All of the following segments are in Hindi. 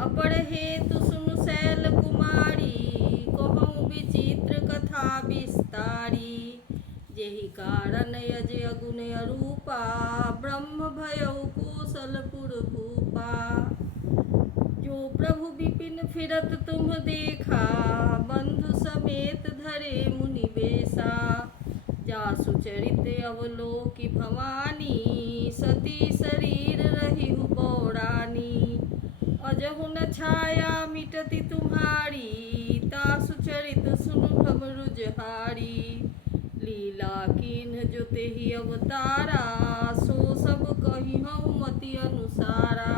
अपर हेतु सुनु शैल कुमारी, कहूँ विचित्र कथा विस्तारी। जेहि कारण यज अगुण अरूपा, ब्रह्म भयउ कौशलपुर भूपा। जो प्रभु विपिन फिरत तुम देखा, बंधु समेत धरे मुनि बेसा। जासु चरित अवलोकि भवानी, सती शरीर रहिहु पौरानी। अजहु न छाया मिटति तुम्हारी, तासु चरित सुनु भ्रम रुजहारी। लीला कीन्ह जो तेहि अवतारा, सो सब कहिहउँ मति अनुसारा।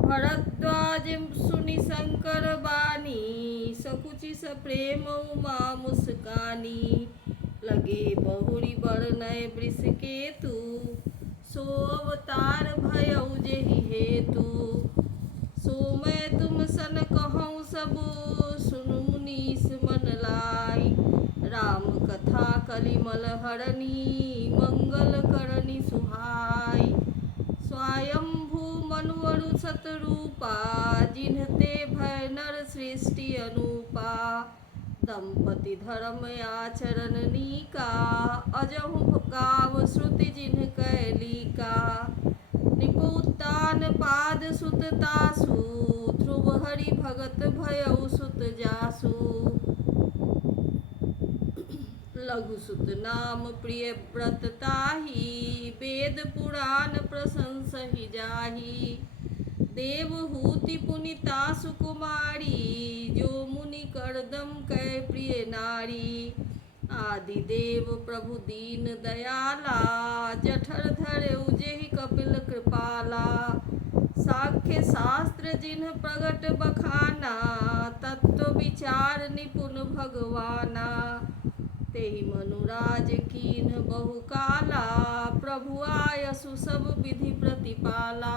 भरद्वाज सुनि शंकर बानी, सकुचि सप्रेम उमा मुस्कानी। लगे बहुरी बरनय वृषकेतु, सो अवतार भयउ जेहि हेतु। सो मैं तुम सन कहूँ सबु, सुनु मुनीस मन लाई। राम कथा कलिमल हरनी, मंगल करनी सुहाई। स्वयंभू मनुअरु सतरूपा, जिन्हते भय नर सृष्टि अनूपा। दंपति धर्म आचरण नीका, अजहु गाव श्रुति जिन्ह कैलिका। निपुत्तान पाद सुत तासु, ध्रुव हरि भगत भयउ सुत जासु। लघु सुत नाम प्रिय व्रत ताहि, वेद पुराण प्रशंसहि जाहि। देवहूति पुनीता सुकुमारी, जो मुनि करदम कै प्रिय नारी। आदिदेव प्रभु दीन दयाला, जठर धरेउ जेहि कपिल कृपाला। साख्य शास्त्र जिन्ह प्रगट बखाना, तत्व विचार निपुण भगवाना। तेहि मनुराज कीन्ह बहु काला, प्रभु आयसु सब विधि प्रतिपाला।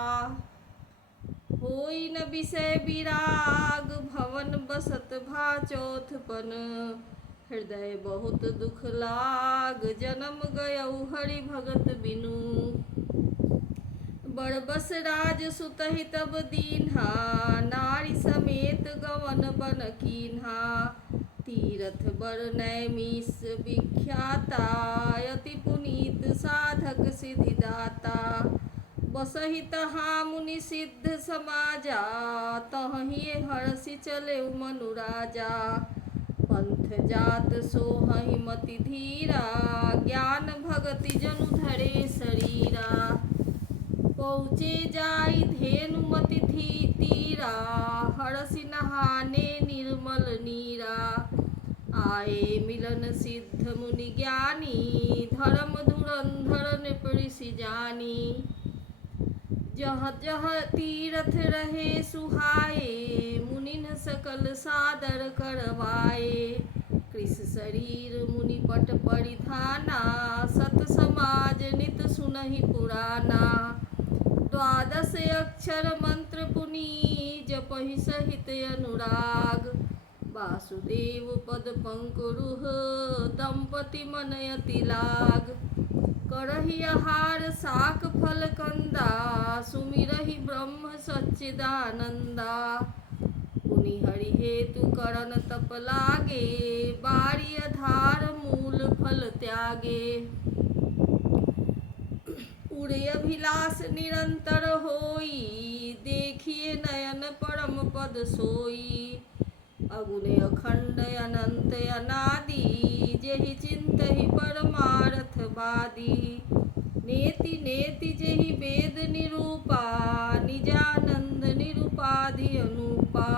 होई न विषय विराग, भवन बसत भा चौथपन। हृदय बहुत दुख लाग, जन्म गयउ हरि भगत बिनु। बड़ बस राज सुतहि तब दीन्हा, नारी समेत गवन बन कीन्हा। तीरथ बर नैमिष विख्याता, अति पुनीत साधक सिद्धिदाता। बसहि तहाँ मुनि सिद्ध समाजा, तहीं हरषि चलेउ मनु राजा। पंथ जात सोहहि मति धीरा, ज्ञान भगति जनु धरे शरीरा। पहुँचे जाई धेनु मति तीरा, हरषि नहाने निर्मल नीरा। आए मिलन सिद्ध मुनि ज्ञानी, धर्म धुरंधर नृप ऋषि जानी। जह जह तीरथ रहे सुहाए, मुनिन सकल सादर करवाए। कृष शरीर मुनि पट परिधाना, सत समाज नित सुनहि पुराना। द्वादश अक्षर मंत्र पुनि, जपहि सहित अनुराग। वासुदेव पद पंकरुह, दंपति मन अति लाग। करहि आहार साक फल कंदा, सुमिरहि ब्रह्म सच्चिदानंदा। पुनि हरि हेतु करन तप लागे, बारी आधार मूल फल त्यागे। उड़े अभिलाष निरंतर होई, देखिए नयन परम पद सोई। अगुण अखंड अनंत अनादि, जेहि चिंतहि परमारथ बादी। नेति नेति जेहि वेद निरूपा, निजानंद निरुपाधि अनूपा।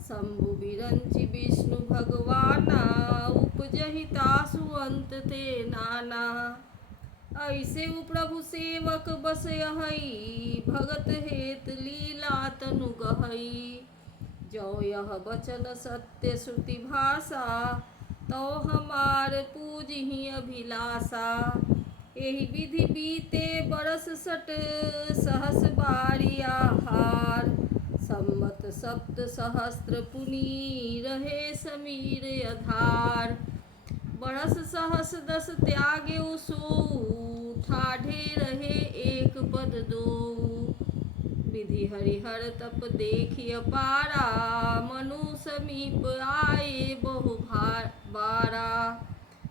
शंभु बिरंचि विष्णु भगवाना, उपजहि तासु अंत ते नाना। ऐसे प्रभु सेवक बस यहै, भगत हेत लीला तनु गहै। जो यह वचन सत्य श्रुति भाषा, तो हमार पूजहि अभिलाषा। एहि विधि बीते बरस सट, सहस बारी आहार। संवत सप्त सहस्त्र पुनि, रहे समीर आधार। बरस सहस दस त्यागे सोऊ, ठाढ़े रहे एक पद दोऊ। विधि हरिहर तप देखी अपारा, मनु समीप आए बहु बारा।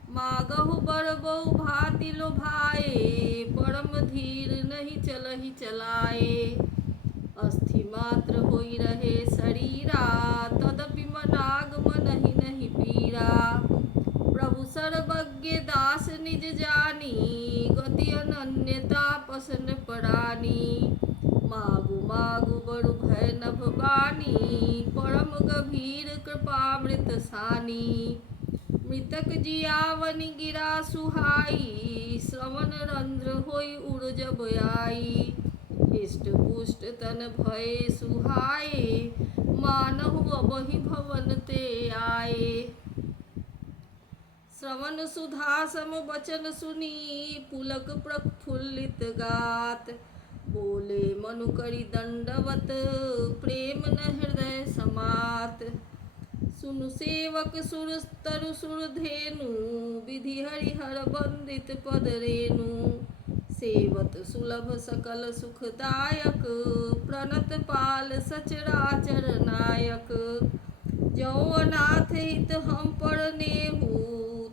मागहु बर बहु भांति लोभाए, परम धीर नहीं चलहि चलाए। अस्थि मात्र होई रहे शरीरा, तदपि मनागमन ही नहीं पीरा। प्रभु सर्वज्ञ दास निज जानी, गति अनन्यता पसन परानी। मागु मागु बड़ु भय नभ बानी, परम गंभीर कृपामृत सानी। मृतक जियावनि गिरा सुहाई, श्रवण रंध्र होई उड़ जब आई। हिष्ट पुष्ट तन भय सुहाए, मानहु अबहि भवन ते आए। श्रवण सुधा सम वचन सुनी, पुलक प्रफुल्लित गात। बोले मनु करि दंडवत, प्रेम न हृदय समात। सुनु सेवक सुर तरु सुर धेनु, विधि हरिहर बंदित पद रेनु। सेवत सुलभ सकल सुखदायक, प्रणत पाल सचराचर नायक। जो अनाथ हित हम परनेहु,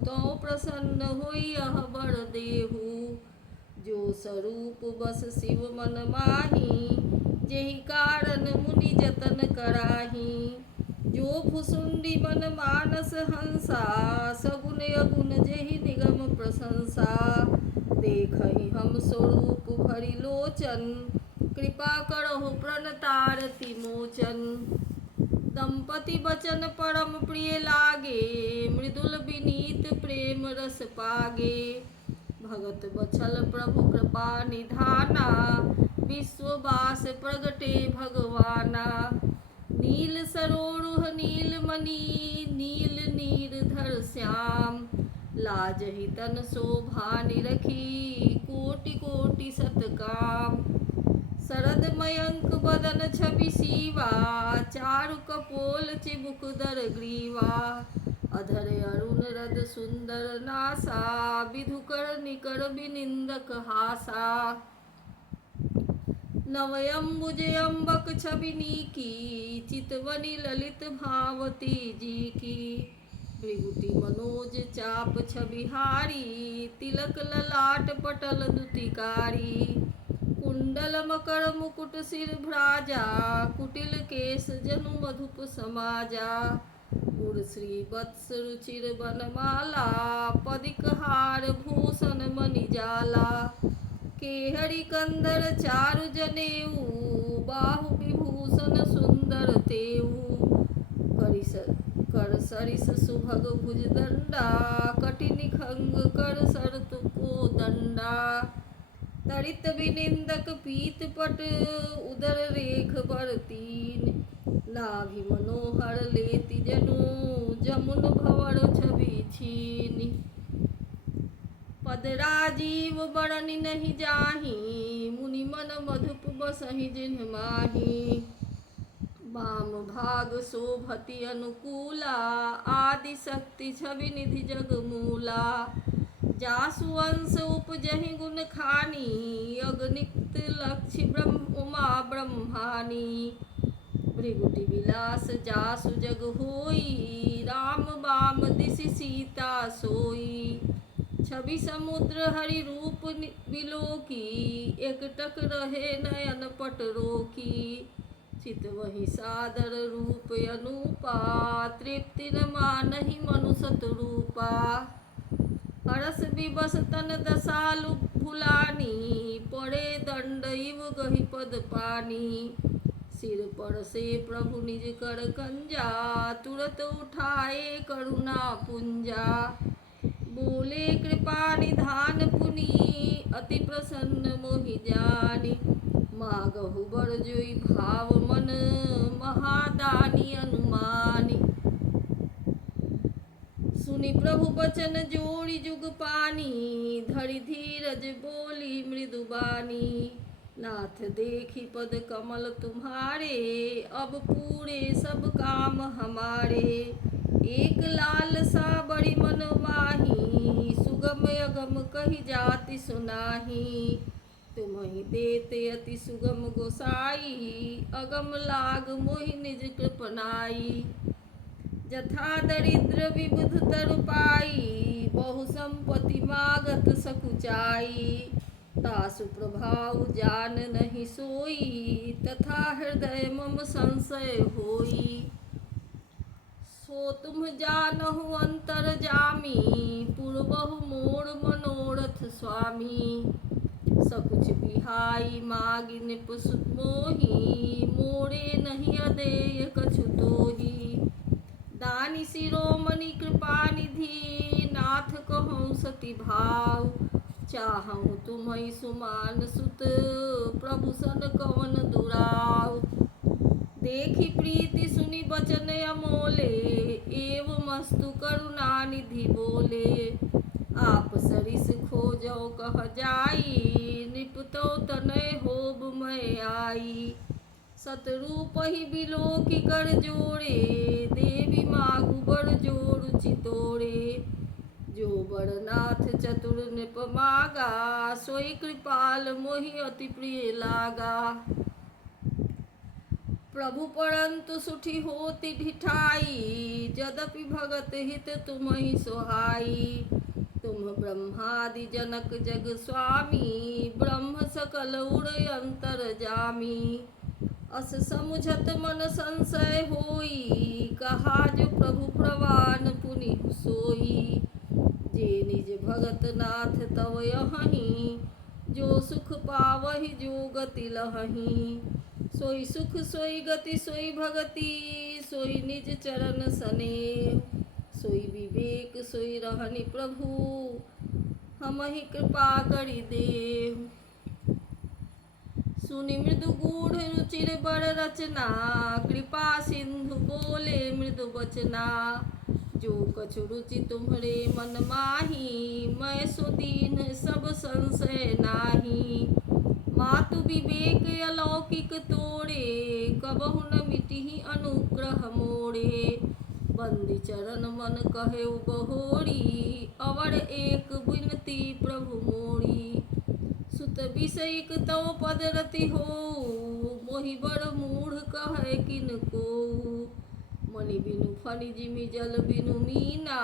तो प्रसन्न होई यह बर देहु। जो स्वरूप बस शिव मन माही, जेहि कारण मुनि जतन कराही। जो फुसुंडी मन मानस हंसा, सगुन अगुन जेहि निगम प्रशंसा। देखहि हम स्वरूप भरि लोचन, कृपा करहु प्रणतारति मोचन। दंपति बचन परम प्रिय लागे, मृदुल विनीत प्रेम रस पागे। भगत बछल प्रभु कृपा निधाना, विश्ववास प्रगटे भगवाना। नील सरोरुह नील मणि, नील नीरधर श्याम। लाजहि तन शोभा निरखी, कोटि कोटि सतकाम। शरद मयंक बदन छवि सीवा, चारु कपोल चिबुक दर ग्रीवा। अधर अरुण रद सुंदर नासा, विधुकर निकर विनिंदक हासा। नवयंबुज अम्बक छवि नीकी, चितवनी ललित भावती जी की। भृगुटी मनोज चाप छविहारी, तिलक ललाट पटल दुतिकारी। कुंडल मकर मुकुट सिर भ्राजा, कुटिल केश जनु मधुप समाजा। गुर श्री वत्स रुचिर बनमाला, पदिक हार भूषण मणिजाला। केहरि कंदर चारु जनेऊ, बाहु विभूषण सुंदर तेऊ। कर सरिस सुभग भुज दंडा, कटि निखंग कर सरत को दंडा। तरित विनिंदक पीत पट, उदर रेख बर तीन। नाभि मनोहर लेति जनु, जमुन भंवर छवि छीनि। पद राजीव बरनि नहीं जाहि, मुनि मन मधुप बसहि जिन्ह माहि। वाम भाग शोभति अनुकूला, आदि शक्ति छवि निधि जग मूला। जासु वंश उपजहि गुण खानी, अगणित लक्ष्य उमा ब्रह्मानी। भृगुटि विलास जासु जग होई, राम बाम दिसि सीता सोई। छवि समुद्र हरि रूप बिलोकी, एकटक रहे नयन पट रोकी। चितवहि सादर रूप अनूपा, तृप्ति न मानहि मनु सतरूपा। हरस विवश तन दसालु भुलानी, पड़े दंड इव गहि पद पानी। सिर पर से प्रभु निज कर कंजा, तुरत उठाए करुणा पुंजा। बोले कृपा निधान पुनि, अति प्रसन्न मोहि जानी। मागहु बर जोई भाव मन, महादानी अनुमानी। सुनि प्रभु बचन जोड़ी जुग पानी, धरि धीरज बोली मृदु बानी। नाथ देखी पद कमल तुम्हारे, अब पूरे सब काम हमारे। एक लाल सा बड़ी मन माही, सुगम अगम कही जाति सुनाही। तुम ही देते अति सुगम गोसाई, अगम लाग मोहि निज कृपनाई। जथा दरिद्र विबुध तरु पाई, बहु संपत्ति मागत सकुचाई। तासु प्रभाव जान नहीं सोई, तथा हृदय मम संशय होई। सो तुम जानहु अंतर जामी, पूर्वहु मोर मनोरथ स्वामी। सकुच बिहाई मागि निप सुत मोही, मोरे नहीं अदेय कछु तोही। दानी शिरोमणि कृपा निधि, नाथ कहूँ सती भाव। चाहूँ तुम्हि सुमान सुत, प्रभु सन कवन दुराव। देखी प्रीति सुनि बचन अमोले, एव मस्तु करुणा निधि बोले। आप सरिस खोजौ कह जाई, निपतौ तनय होब मैं आई। सतरूप ही बिलोकी कर जोड़े, देवी मागु बर जोरु चितोड़े। जो बरनाथ चतुर नृप मागा, सोई कृपाल मोहि अति प्रिय लागा। प्रभु परंतु सुठी होती ढिठाई, यद्यपि भगत हित तुम्हि सोहाई। तुम ब्रह्मादि जनक जग स्वामी, ब्रह्म सकल उर अंतर जामी। अस समुझत मन संशय होई, कहा जो प्रभु प्रवान पुनि सोई। जे निज भगत नाथ तव यहीं, जो सुख पावहि जो गति लहहीं। सोई सुख सोई गति सोई भगति, सोई निज चरण स्नेह। सोई विवेक सोई रहनि प्रभु, हमहि कृपा करि देहु। सुनि मृदु गूढ़ रुचिर बर रचना, कृपा सिंधु बोले मृदु बचना। जो कछु रुचि तुम्हरे मन माही, मैं सो दीन सब संशय नाही। मातु विवेक अलौकिक तोड़े, कबहु न मिटिहि अनुग्रह मोड़े। बंदी चरण मन कहेउ बहोरी, अवर एक बिनती प्रभु मोरी। सुत विषयिक तव पद रति होउ, मोहि बर मूढ़ कहे किनको। मणि बिनु फणि जिमि जल बिनु मीना,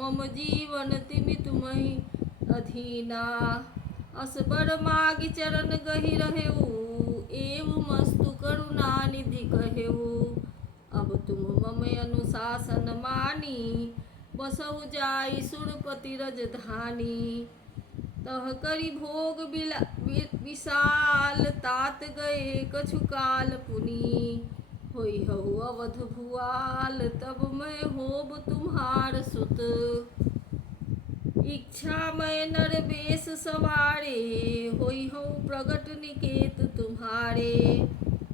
मम जीवन तिमि तुम्हि अधीना। अस बर मागि चरण गहि रहेउ, एव मस्तु करुणा निधि कहेउ। अब तुम मम अनुशासन मानी, बसहु जाई सुरपति रजधानी। तह करि भोग विशाल, तात गए कछु काल पुनि। होई हहु अवध भुआल, तब मैं होब तुम्हार सुत। इच्छा मैं नर बेश सवारे, होई हूँ प्रगट निकेत तुम्हारे।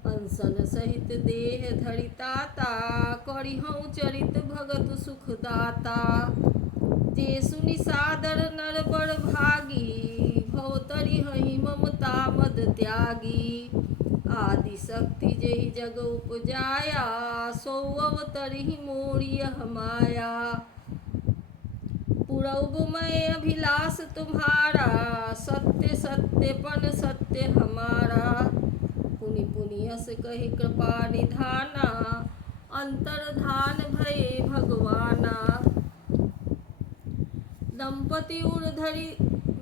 अंसन सहित देह धरि ताता, करि हूँ चरित भगत सुख दाता। जे सुनि सादर नर बर भागी, भव तरि हहि ममता मद त्यागी। आदि शक्ति जेहि जग उपजाया, सो अवतरिहि मोरि यह माया। पुरौब मैं अभिलाष तुम्हारा, सत्य सत्यपन सत्य हमारा। पुनि पुनि अस कहि कृपा निधाना, अंतर्धान भये भगवाना। दंपति उर धरि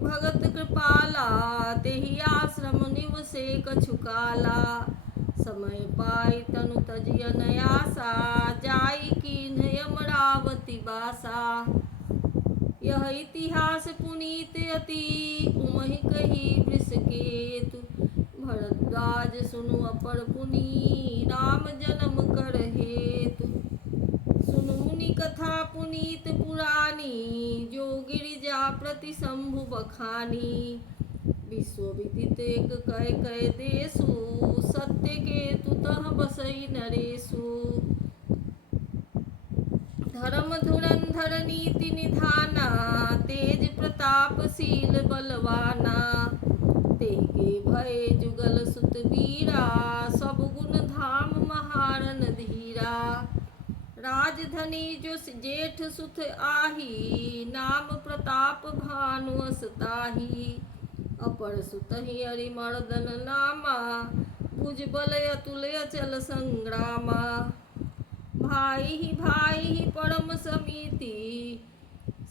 भगत कृपाला, तेहि आश्रम निवसे कछु काला। समय पाई तनु तजि अनयासा, जाई कीन्ह अमरावती बासा। यह इतिहास पुनीत अति, उमहि कही वृषकेतु। भरद्वाज सुनु अपर पुनि, राम जन्म कर हेतु। सुनु मुनि कथा पुनीत पुरानी, जो गिरिजा प्रति शंभु बखानी। विश्व विदित एक कै कै देशु, सत्य केतु तह बसई नरेशु। धर्म धुरंधर नीति निधाना, तेज प्रतापशील बलवाना। तेके भय जुगल सुत वीरा, सब गुण धाम महारन धीरा। राजधनी जो जेठ सुत आही, नाम प्रताप भानु अस ताही। अपर सुतहि हरिमर्दन नामा, भुजबल अतुल अचल संग्रामा। भाई भाई परम समीति,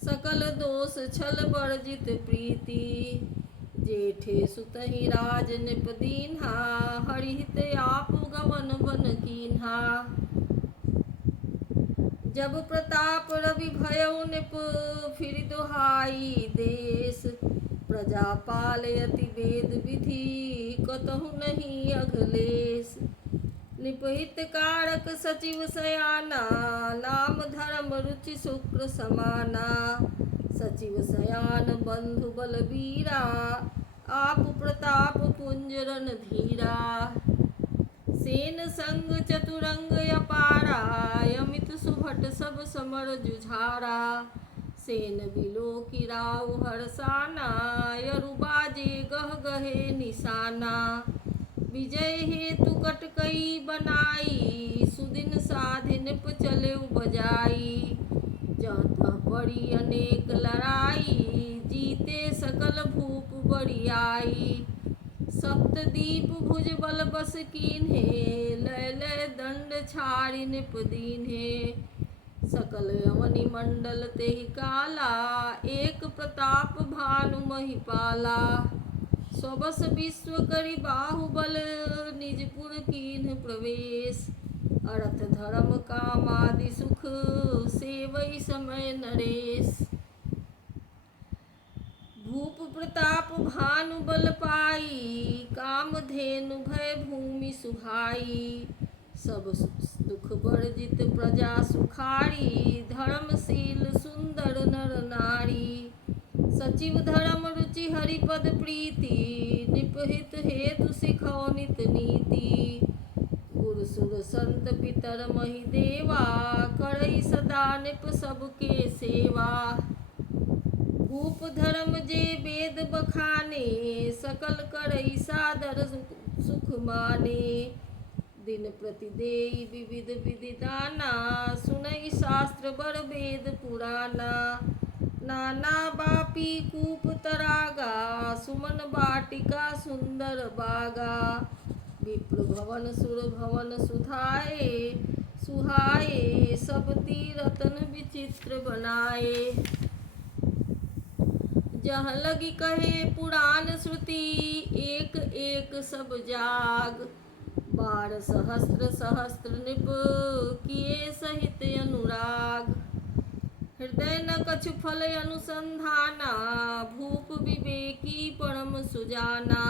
सकल दोष छल वर्जित प्रीति। जेठे सुतहि राज निप दीन्हा, हरिहित आप गवन बन कीन्हा। जब प्रताप रवि भयउ निप, फिर दुहाई देश। प्रजा पाले अति वेद विधि, कतहु नहीं अघलेश। निपहित कारक सचिव सयाना, नाम धर्म रुचि शुक्र समाना। सचिव सयान बंधु बलबीरा, आप प्रताप पुंज रणधीरा। सेन संग चतुरंग अपारा, अमित सुभट सब समर जुझारा। सेन बिलो की राव हरसाना, यरु बाजे गह गहे निशाना। विजय हेतु कटकई बनाई, सुदिन साधि निप चलेउ बजाई। जतः पड़ी अनेक लड़ाई, जीते सकल भूप बड़ियाई। सप्तदीप भुजबल बस कीन्हे, लय लय दंड छाड़ि निप दीन्हे। सकल यमनि मंडल तेहि काला, एक प्रताप भानु महिपाला। स्वबस विश्व करि बाहुबल, निजपुर कीन्ह प्रवेश। अरथ धर्म कामादि सुख, सेवई समय नरेश। भूप प्रताप भानु बल पाई, कामधेनु भय भूमि सुहाई। सब दुख वर्जित प्रजा सुखारी, धर्मशील सुंदर नर नारी। सचिव धर्म रुचि हरिपद प्रीति, निपहित हेतु सिखौ नित नीति। गुर सुर संत पितर महि देवा, करई सदा निप सबके सेवा। भूप धर्म जे वेद बखाने, सकल करई सादर सुख माने। दिन प्रति देई विविध विधि दाना, सुनई शास्त्र बर वेद पुराना। नाना बापी कूप तरागा, सुमन बाटिका सुंदर बागा। विप्र भवन सुर भवन सुधाए, सुहाए सब तीरतन विचित्र बनाए। जहाँ लगी कहे पुराण श्रुति, एक एक सब जाग। 12 सहस्त्र सहस्त्र निप, किए सहित अनुराग। हृदय न कछु फल अनुसंधाना, भूप विवेकी परम सुजाना।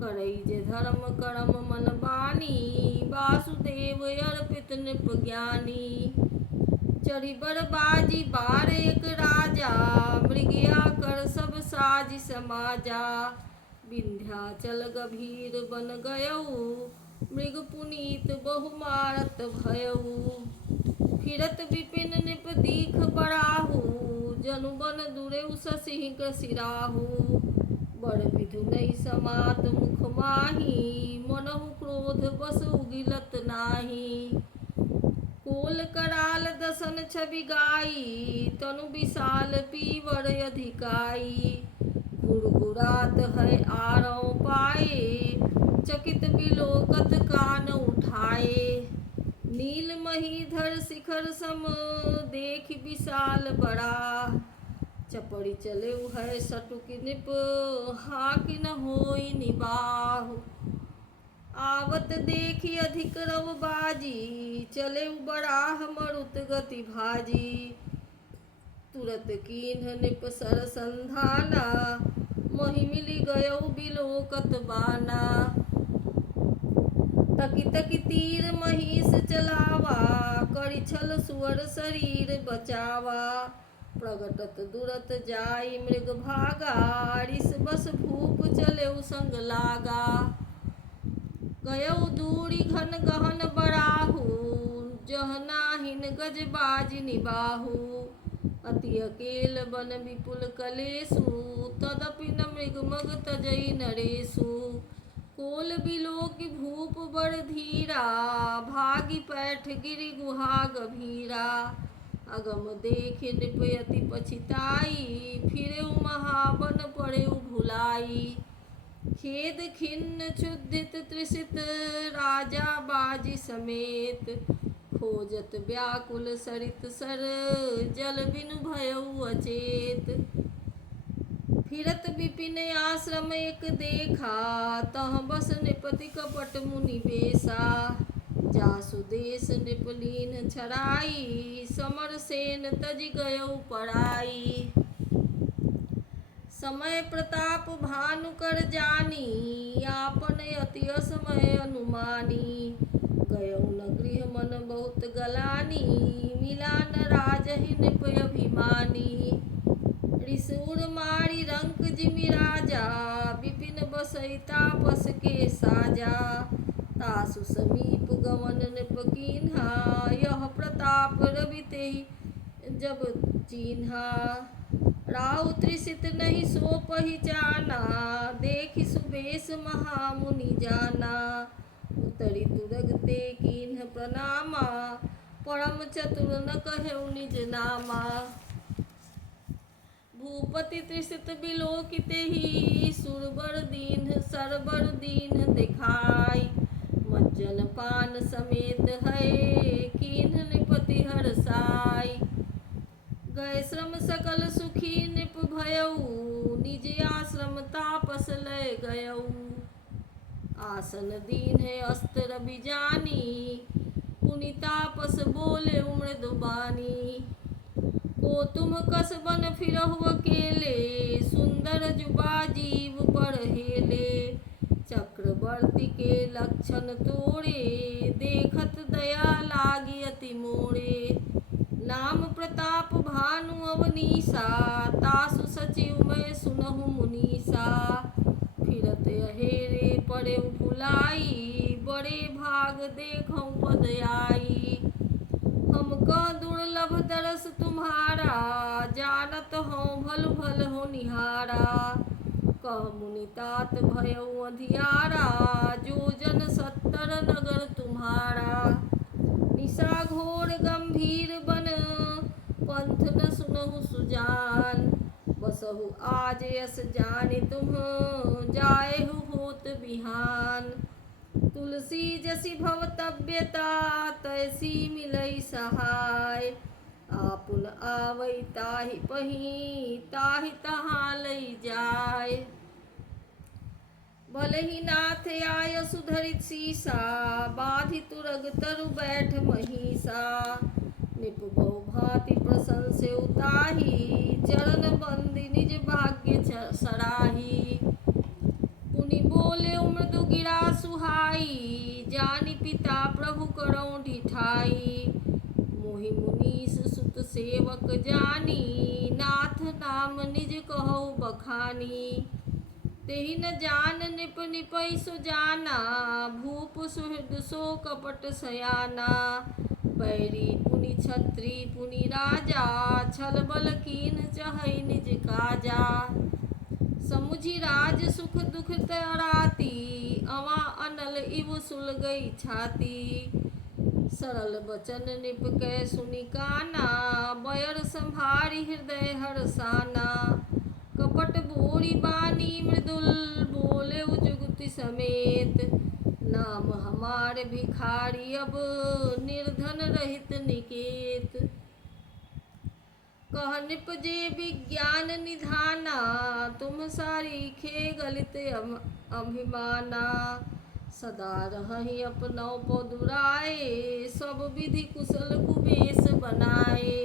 करई जे धर्म करम मन बानी, वासुदेव अर्पित निप ज्ञानी। चढ़ी बर बाजी बार एक राजा, मृगया कर सब साज समाजा। विंध्याचल गभीर बन गयऊ, मृग पुनीत बहु मारत भयऊ। फिरत विपिन निप दीख बराहु, जनु बन दुरेउ ससिंह सिराहु। बड़ विधु नहीं समात मुख माही, मनहु क्रोध बस उगिलत नाही। कोल कराल दसन छवि गाई, तनु विशाल पीवर अधिकाई। गुड़गुड़ात है आरव पाए, चकित बिलोकत कान उठाए। नील महीधर शिखर सम, देख विशाल बड़ा। चपड़ी चले है सटुक निप, हाकि न होई निबाहु। आवत देखी अधिक रव बाजी, चले बराह मरुत गति भाजी। तुरत कीन्ह निप सर संधाना, मोहि मिली गयऊ बिलोकत बाना। तकी तकी तीर महिष चलावा, करि छल सुअर शरीर बचावा। प्रगटत दुरत जाई मृग भागा, रिस बस भूप चलेउ संग लागा। गयऊ दूरी घन गहन बराहु, जह नाहिन गज बाज निबाहु। अति अकेल बन विपुल कलेसु, तदपि न मृग मग तजई नरेसु। कोल बिलो की भूप बड़ धीरा, भागी पैठ गिरि गुहा गभीरा। अगम देखे नृप अति पछिताई, फिरे महाबन पड़े भुलाई। खेद खिन्न क्षुधित त्रिषित, राजा बाजी समेत। खोजत व्याकुल सरित सर, जल बिनु भयउ अचेत। फिरत विपिन आश्रम एक देखा, तह बस नृपति कपट मुनि बेसा। जासु देश नृपलीन छराई, समर सेन तज गयउ पराई। समय प्रताप भानु कर जानी, आपन अति असमय अनुमानी। गयउ न गृह मन बहुत गलानी, मिला न राजहि नृप अभिमानी। ऋषुर मारी रंक जिमि राजा, विपिन बसई तापस के साजा। तासु समीप गमन नृप कीन्हा, यह प्रताप रवि तेहि जब चीन्हा। राहु त्रिषित नहीं सो पहिचाना, देखि सुबेश महामुनि जाना। उतरि तुरग ते कीन्ह प्रणामा, परम चतुर न कहेउ निज नामा। भूपति त्रिषित बिलोकितेहि, सुरबर दीन्ह सरबर दीन्ह देखाई। मज्जन पान समेत है, कीन्ह नृपति हरसाई। गए श्रम सकल सुखी नृप भयउ, निज आश्रम तापस लय गयउ। आसन दीन अस्त रवि जानी, पुनि तापस बोले मृदुबानी। को तुम कस बन फिरहु अकेले, सुंदर जुबा जीव पर हेले। चक्रवर्ती के लक्षण तोड़े, देखत दया लागी अति मोड़े। नाम प्रताप भानु अवनीसा, तासु सचिव मैं सुनहु मुनीसा। फिरत अहेरे पड़े भुलाई, बड़े भाग देखऊं पद आई। हम कह दुर्लभ दरस तुम्हारा, जानत हूँ भल भल हो निहारा। कह मुनि तात भयउ अधियारा, जो जन 70 नगर तुम्हारा। निशा घोर गंभीर बन, पंथ न सुनहु सुजान। बसहु आज यस जानि तुम, जाएहु होत बिहान। तुलसी जसी भवतव्यता, तैसी मिलई सहाय। आपुन आवई ताहि पही, ताहि तहाँ लई जाय। भले ही नाथ आय सुधरित सीसा, बाधि तुरग तरु बैठ महिषा। निप बहु भांति प्रशंसे उताही, चरण बंदी निज भाग्य सराही। पुनि बोले मृदु गिरा सुहाई, जानि पिता प्रभु करऊं ढिठाई। मोहि मुनीस सुत सेवक जानी, नाथ नाम निज कहु बखानी। तेहि न जान नृप निपै सो जाना, भूप सुहृद सो कपट सयाना। बैरी पुनि छत्री पुनि राजा, छल बल कीन चहै निज काजा। समुझि राज सुख दुख तराती, अवा अनल इव सुलगई छाती। सरल बचन निप कै सुनि काना, बयर संभारी हृदय हरसाना। कपट बोरी बानी मृदुल, बोले जुगति समेत। नाम हमार भिखारी अब, निर्धन रहित निकेत। कह नृप जे विज्ञान निधाना, तुम सारीखे गलित अभिमाना। सदा रहहि अपनौ पदुराए, सब विधि कुशल कुबेश बनाए।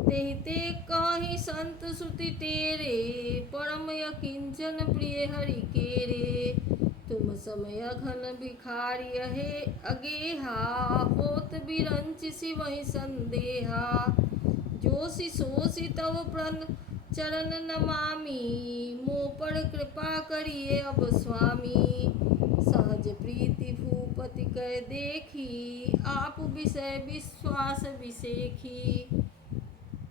तेहि ते कहि संत श्रुति तेरे, परम यकिंचन प्रिय हरि केरे। तुम समय घन भिखारी अहे अगेहा, होत बिरंच सिवहि संदेहा। जोसि सोसि तव प्रण चरण नमामि, मो पर कृपा करिए अब स्वामी। सहज प्रीति भूपति कै देखी, आप विषय विश्वास विसेखी।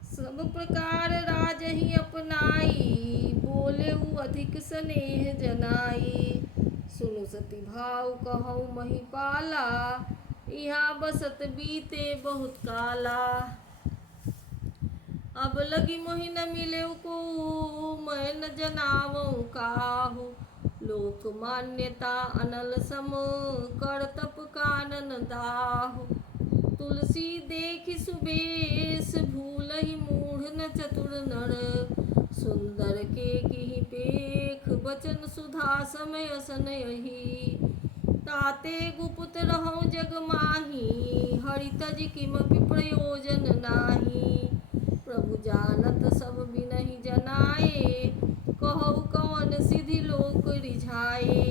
सब प्रकार राजहि अपनाई, बोलेउ अधिक स्नेह जनाई। सुनु सती भाव कहऊँ महिपाला, इहाँ बसत बीते बहुत काला। अब लगी मोहि न मिले को मैं न जनावऊ काहू। लोक मान्यता अनल सम कर तप कानन दाहु। तुलसी देखि सुबेश भूलहि मूढ़ न चतुर नर। सुंदर के किहि पेख बचन सुधा समय असनयहि। ताते गुप्त रहौ जग माही हरि तज किमपि प्रयोजन नाही। प्रभु जानत सब बिनहि जनाए कहु कवन सिधि लोक रिझाए।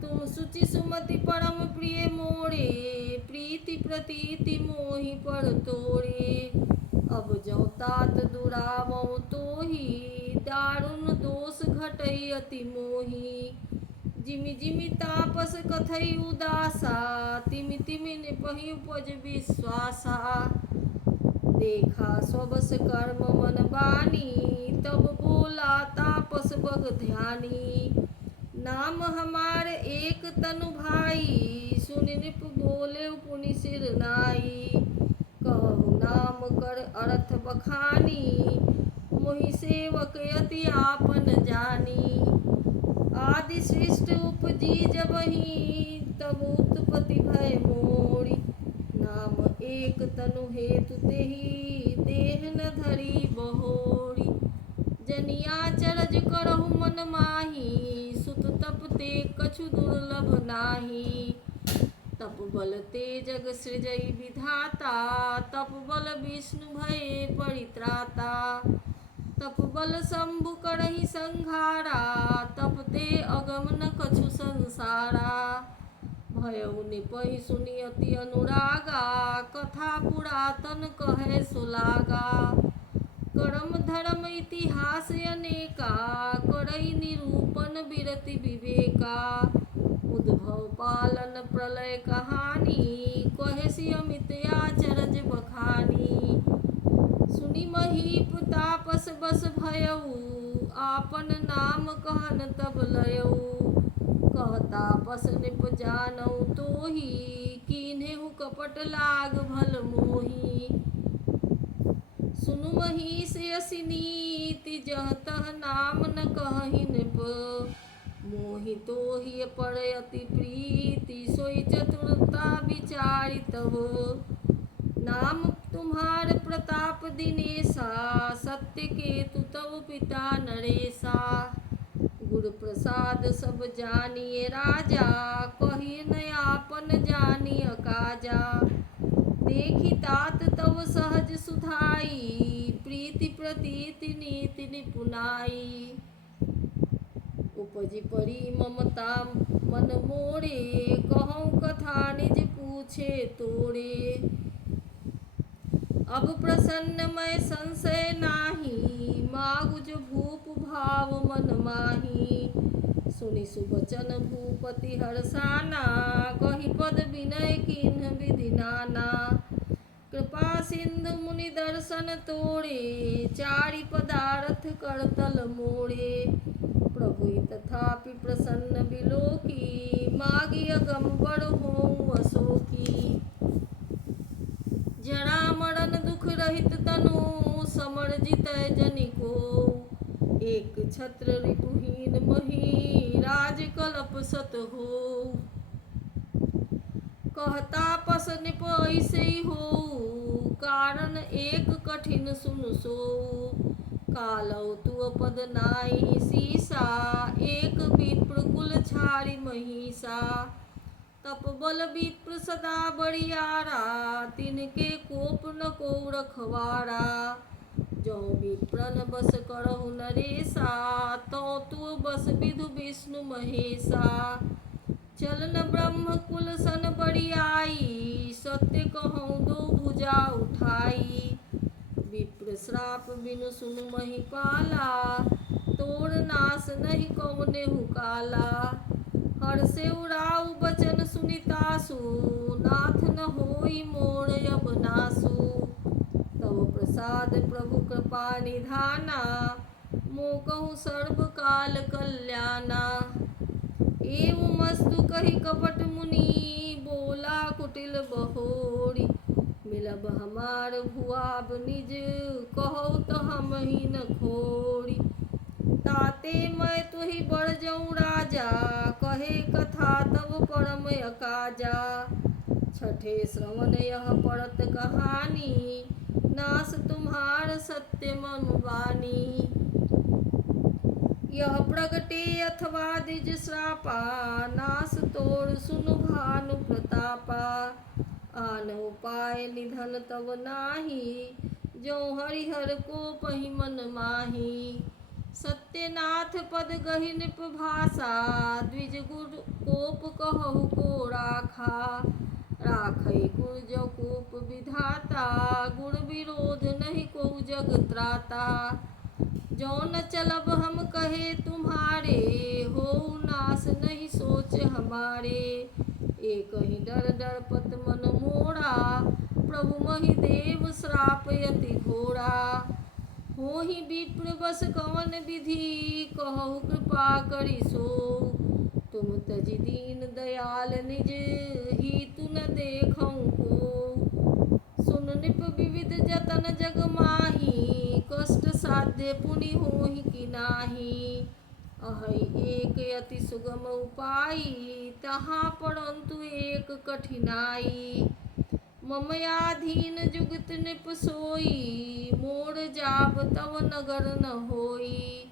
तुम सुचि सुमति परम प्रिय मोरे प्रीति प्रतीति मोहि पर तोरे। अब जौ तात दुरावौ तोहि दारुण दोष घटई अति मोहि। जिमि जिमि तापस कथई उदासा तिमि तिमि निपहि उपज विश्वासा। देखा स्वबस कर्म मन बानी तब बोला तापस बग ध्यानी। नाम हमार एक तनु भाई सुन निप बोले पुनि सिर नाई। कहु नाम कर अर्थ बखानी मोहि सेवक अति आपन जानी। आदि सृष्ट उपजी जबहि तब उत्पत्ति भय मोरी। नाम एक तनु हेतु तेहि देह न धरी बहोरी। जनिया चरज करहु मन माही सुत तप ते कछु दुर्लभ नाही। तप बल ते जग सृजई विधाता तप बल विष्णु भये परित्राता। तप बल शंभु करहि संघारा तप ते अगम न कछु संसारा। भयउ निपहि सुनि अति अनुरागा कथा पुरातन कहे सुलागा। करम धर्म इतिहास अनेका करई निरूपण बिरति विवेका। उद्भव पालन प्रलय कहानी कहे अमित आचरज बखानी। सुनि महीप तापस बस भयऊ आपन नाम कहन तब लयऊ। कह तापस निप जानऊ तोहि कीन्हेहु कपट लाग भल मोहि। सुनु महिष यसि नीति जह तह नाम न कहहि निप। मोहि तोहि पर अति प्रीति सोई चतुरता विचारि तब। नाम तुम्हार प्रताप दिनेशा सत्य केतु तव पिता नरेशा। गुरु प्रसाद सब जानिए राजा कही नयापन जानिय काजा। देखी तात तव सहज सुधाई प्रीति प्रतीति नीति निपुनाई। उपजि परी ममता मन मोरे कहूँ कथा निज पूछे तोरे। अब प्रसन्न मैं संशय नाही मागु जो भूप भाव मन माही। सुनि सुबचन भूपति हर्षाना कहि पद विनय किन्ह विधि नाना। कृपा सिंधु मुनि दर्शन तोरे चारि पदारथ करतल मोरे। प्रभु तथापि प्रसन्न बिलोकी मागी अगम बड़ होऊं अशोकी। जरा मरण दुख रहित तनु समर जितै जनिको। एक छत्र रिपुहीन मही राज कल्प सत हो। कहता पस निप ऐसे हो कारण एक कठिन सुन सो। कालौ तु पद नाहि सीसा एक विप्र कुल छारि महिषा। तप बल विप्र सदा बड़ियारा तिनके कोप न को रखवारा। जो विप्रन बस करहु नरेशा तो तु बस विधु विष्णु महेशा। चलन ब्रह्म कुल सन बड़ियाई सत्य कहूँ दो भुजा उठाई। विप्र श्राप बिनु सुनु महिपाला तोर नाश नहीं कौनेहु काला। हर्षे उराऊ बचन सुनितासु नाथ न होई मोर अब नासु। तव प्रसाद प्रभु कृपा निधाना मोकहु सर्व काल कल्याणा। एवं मस्तु कही कपट मुनि बोला कुटिल बहोरी। लब हमार भुआब निज, कहौ तो हम ही न खोरी। ताते मैं तुही बढ़ जाऊँ राजा, कहे कथा तब परम अकाजा। छठे श्रवण यह पढ़त कहानी, नास तुम्हार सत्य मनुबानी। यह प्रगटे अथवा द्विज श्रापा, नास तोड़ सुनु भानु प्रतापा। आन उपाय निधन तब नाही, जो हरिहर को पहि मन माही। सत्यनाथ पद गहि नृप भाषा, द्विज गुरु कोप कहु को राखा। राखै गुर जो कोप विधाता, गुण विरोध नहीं को जग त्राता। जो न चलब हम कहे तुम्हारे, हो नास नहीं सोच हमारे। एक ही डर डर पत मन मोरा, प्रभु महि देव श्राप यति घोरा। हो ही विप्र बस कवन विधि, कहु कृपा करि सो। तुम तजि दीन दयाल निज, हितु न देखऊँ को। सुन नृप विविध जतन जग माही, कष्ट साध्य पुनि होहि कि नाही। अहै एक अति सुगम उपाई, तहाँ परंतु एक कठिनाई। ममयाधीन जुगत नृप सोई, मोर जाब तव नगर न होई।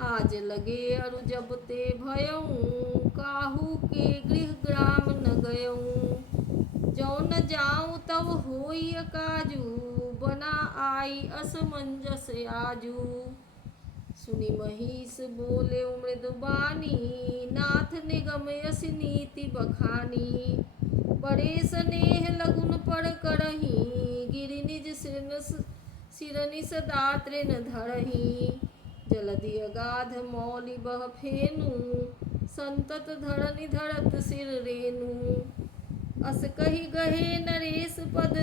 आज लगे अरु जब ते भयऊँ, काहू के गृह ग्राम न गयऊँ। जो न जाऊँ तब होई अकाजू, बना आई असमंजस आजू। सुनि महिष बोले मृदुबानी, नाथ निगम यस नीति बखानी। बड़े स्नेह लगुन पर करही, गिरि निज सिरनिस दातृन धरही। जलधि अगाध मौलि बह फेनु, संतत धरनि धरत सिर रेनु। अस कहि गहे नरेश पद,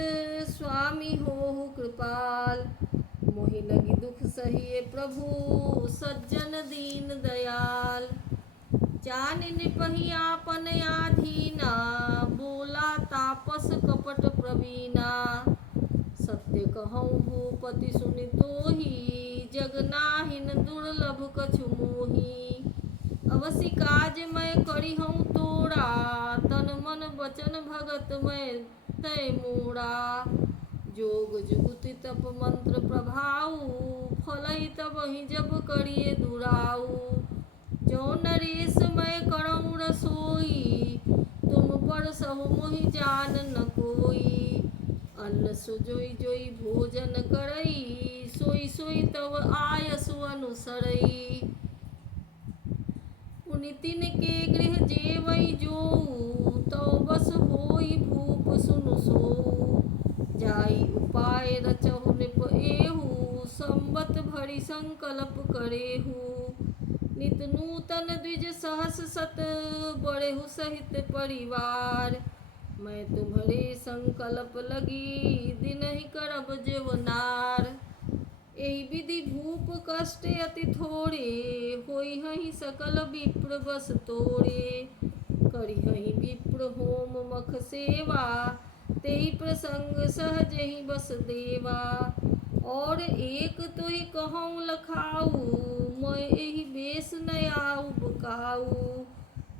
स्वामी होहु कृपाल। मोहि लगी दुख सहिए प्रभु, सज्जन दीन दयाल। जानि नृपहि आपन आधीना, बोला तापस कपट प्रवीणा। सत्य कहऊँ भूपति सुनि तोहि, जग नाहिन दुर्लभ कछु मोहि। अवसि काज मैं करिहऊँ तोरा, तन मन वचन भगत मैं तय मोरा। जोग जुगति तप मंत्र प्रभाऊ, फलहि तबहि जब करिए दुराऊ। जो नरेश मैं करऊँ रसोई, तुम परसहु मोहि जान न कोई। अन्न सुजोई जोई भोजन करई, सोई सोई तव आयसु अनुसरई। पुनि तिनके गृह जेवई जोऊ, तव बस होई भूप सुनु सोऊ। जाई उपाय रचहु नृप एहू, संबत भरि संकल्प करेहू। नित नूतन द्विज सहस सत, बढ़ेहु सहित परिवार। मैं तुम्हरे संकल्प लगी, दिनहि करब जेवनार। एहि विधि भूप कष्ट अति थोरे, होइहहि सकल विप्र बस तोरे। करिहहि विप्र होम मख सेवा, तेहि प्रसंग सहजहि बस देवा। और एक तुहि कहऊँ लखाऊ, मैं एहि बेस न आऊ बकाऊ।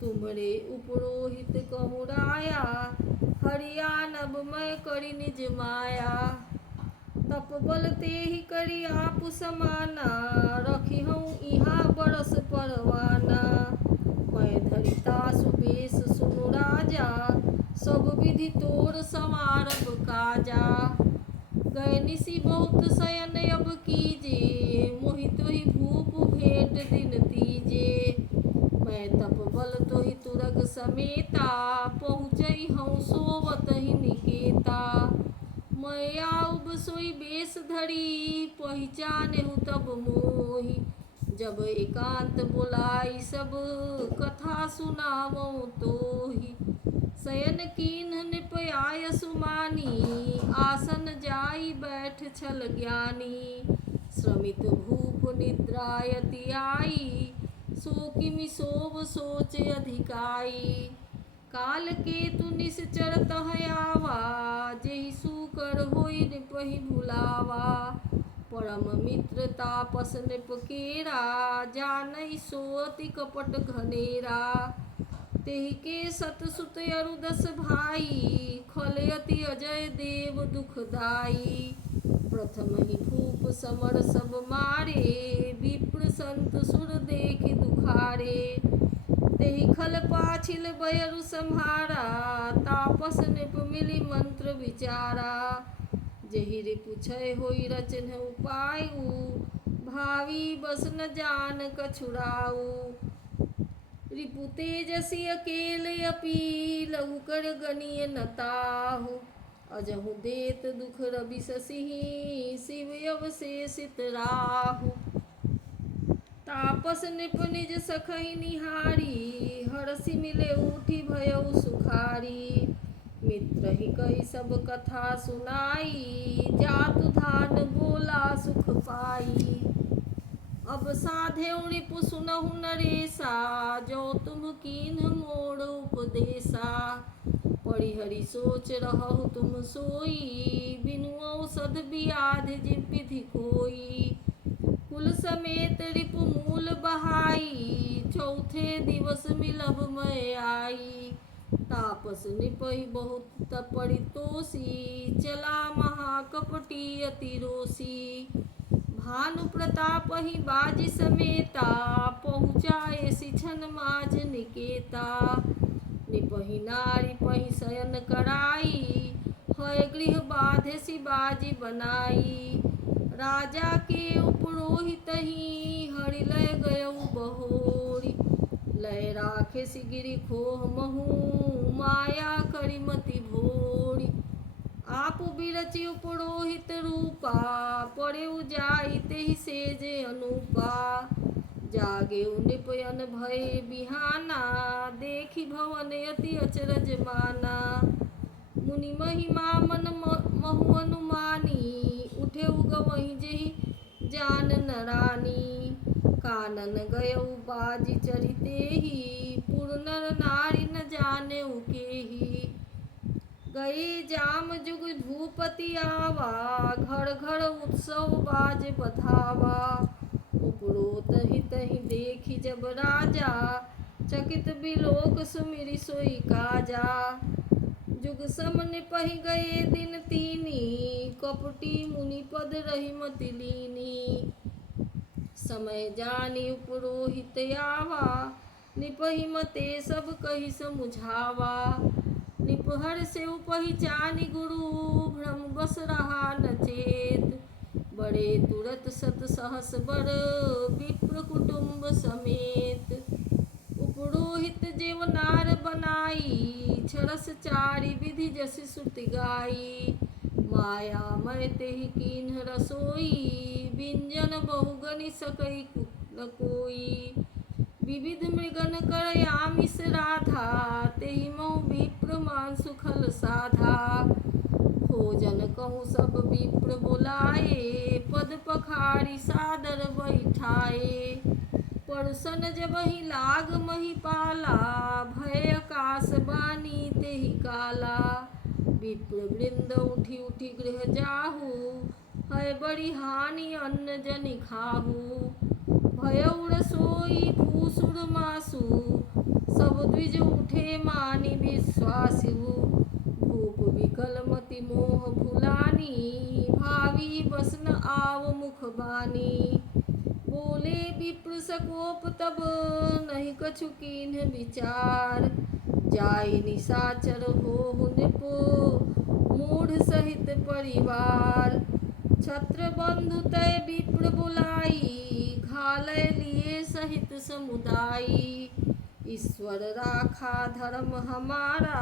तुम्हरे उपरोहित कहूँ राया, हरियानब मैं करि निज माया। तप बल तेहि करि आपु समाना, रखिहऊँ इहाँ बरस परवाना। मैं धरि तासु बेस सुनु राजा, सब विधि तोर संवारब काजा। गए निसि बहुत शयन अब कीजे, मोहि तोहि भूप भेंट दिन तीजे। मैं तप बल तोहि तुरग समेता, पहुँचई हऊँ सोवतहि निकेता। मैं आउब सोई बेस धरी, पहिचानेहु तब मोहि। जब एकांत बोलाई सब, कथा सुनावऊँ तोहि। शयन कीन्ह नृप आयसु मानी, आसन जाई बैठ छल ज्ञानी। श्रमित भूप निद्रायति आई, सो किमि सोव सोच अधिकाई। काल केतु निश्चर तह आवा, जेहि सुकर होई नृपहि भुलावा। परम मित्र तापस नृप केरा, जानई सो अति कपट घनेरा। तेहि के सतसुत अरु 10 भाई, खल अति अजय देव दुखदाई। प्रथम ही भूप समर सब मारे, विप्र संत सुर देखि दुखारे। तेहि खल पाछिल बयरु सम्हारा, तापस नृप मिली मंत्र विचारा। जेहि रिपु क्षय होई रचन उपायु, भावी बस न जान कछुराऊ। रिपु तेजसी अकेल अपी, लहु कर गनिय न ताहु। अजहु देत दुख रवि शशिहि, शिव अवशेषित राहु। तापस नृप निज सखहि निहारी, हरषि मिले उठी भयउ सुखारी। मित्र ही कही सब कथा सुनाई, जातु धान बोला सुख पाई। अब साधेउ रिपु सुनहु नरेसा, जो तुम कीन्ह मोर उपदेसा। परिहरि सोच रहु तुम सोई, बिनु औषध बियाधि विधि कोई। कुल समेत रिपु मूल बहाई, चौथे दिवस मिलब मैं आई। तापस निपहि बहुत परितोषी, चला महाकपटी अति रोषी। भानु प्रताप ही बाजी समेता, पहुँचाए सिछन माज निकेता। निपहि नारी पहि शयन कराई, हय गृह बाधे सी बाजी बनाई। राजा के उपरोहित ही, हरि लय गयउ बहोरी। लय राखे सी गिरि खोह महु, माया करि मति भोरी। आप बिरचि उपरोहित रूपा, पड़ेउ जाई तेहि सेजे अनुपा। जागेउ नृपयन भय बिहाना, देखि भवन अति अचरज माना। मुनि महिमा मन महु अनुमानी, उठेउ गवहि जेहि जान न रानी। कानन गयउ बाजी चरितेहि, पुर नर नारी न जानेउ केहि। गए जाम जुग भूपति आवा, घर घर उत्सव बाज बधावा। उपरोत हितहि देखि जब राजा, चकित बिलोक सुमिरि सोई काजा। जुग सम निपहि गए दिन तीनी, कपटी मुनि पद रही मति लीनी। समय जानि उपरोहित आवा, निपहि मते सब कहि समुझावा। निप हर्षेउ पहिचानि गुरु, भ्रम बस रहा न चेत। बड़े तुरत सत सहस बर, विप्र कुटुंब समेत। उपरोहित जेव नार बनाई, छरस चारि विधि जसि श्रुति गाई। माया मय तेहि कीन्ह रसोई, व्यंजन बहु गनि सकई न कोई। विविध मृगन करयामिस राधा, तेहि महु विप्र मांसु खल साधा। भोजन कहूँ सब विप्र बोलाए, पद पखारी सादर बैठाए। परसन जबहि लाग महिपाला, भय आकाश बानी तेहि काला। विप्र वृंद उठि उठि गृह जाहु, है बड़ी हानि अन्न जनि खाहु। भयउ रसोई फूसुर मासु, सब द्विज उठे मानि विश्वासु। भूप विकल मति मोह भुलानी, भावी बस न आव मुख बानी। बोले विप्र सकोप तब, नहीं कछु कीन्ह विचार। जाई निशाचर होहु नृप, मूढ़ सहित परिवार। छत्र बंधु तय विप्र बुलाई, घालय लिए सहित समुदायी। ईश्वर राखा धर्म हमारा,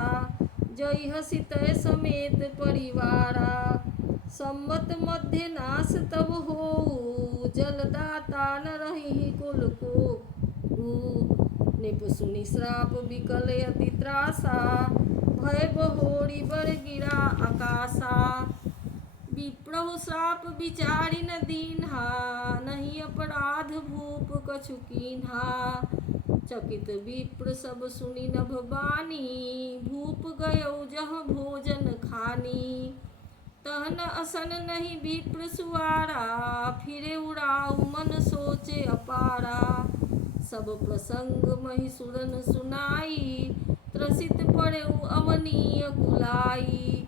जय हसी तय समेत परिवारा। संवत मध्य नाश तब होऊ, जलदाता न रही कुल को। निप सुनि श्राप विकल अति त्रासा, भय बहोरी बर गिरा आकाशा। विप्रहु श्राप विचारि न दीन्हा, नहीं अपराध भूप कछु कीन्हा। चकित विप्र सब सुनि नभ बानी, भूप गयउ जहाँ भोजन खानी। तहन असन नहीं विप्र सुआरा, फिरे उड़ाऊ मन सोचे अपारा। सब प्रसंग महिसुरन सुनाई, त्रसित पड़े अवनीय कुलाई।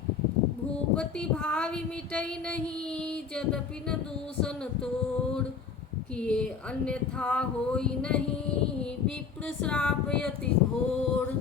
भूपति भावि मिटई नहीं, यद्यपि न दूषण तोड़। किए अन्यथा होई नहीं, विप्र श्राप यति घोर।